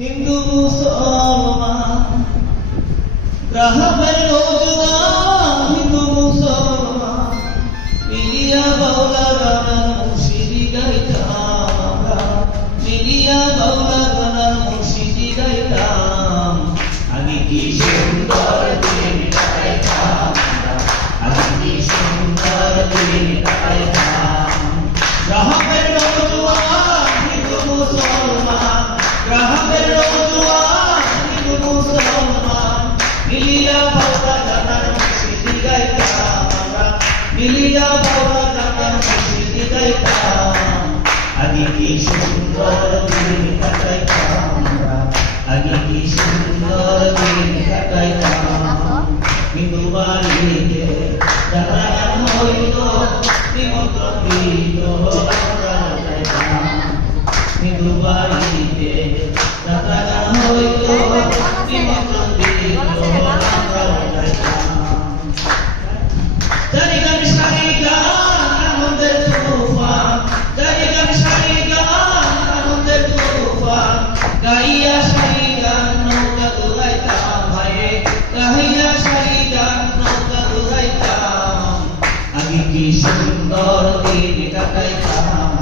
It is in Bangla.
হিন্দু মুসলমান গ্রাহকের রোজগার হিন্দু মুসলমান মিলিয়া বাউলা গানার মুর্শিদি গাইতাম আমরা মিলিয়া বাউলা গানার মুর্শিদি গাইতাম আগে কি সুন্দর দিন কাটাইতাম আগে কি সুন্দর দিন কাটাইতাম গ্রাহকের রোজগার হিন্দু মুসলমান গ্রাহকের রোজগার হিন্দু মুসলমান মিলিয়া বাউলা গানার মুর্শিদি গাইতাম আমরা মিলিয়া বাউলা গানার মুর্শিদি গাইতাম আগে কি সুন্দর দিন কাটাইতাম আমরা আগে কি সুন্দর দিন কাটাইতাম হিন্দু বাড়িতে যারা হইত নিমন্ত্রণ দিত আমরা যাইতাম হিন্দু বাড়িতে যারা হইত নিমন্ত্রণ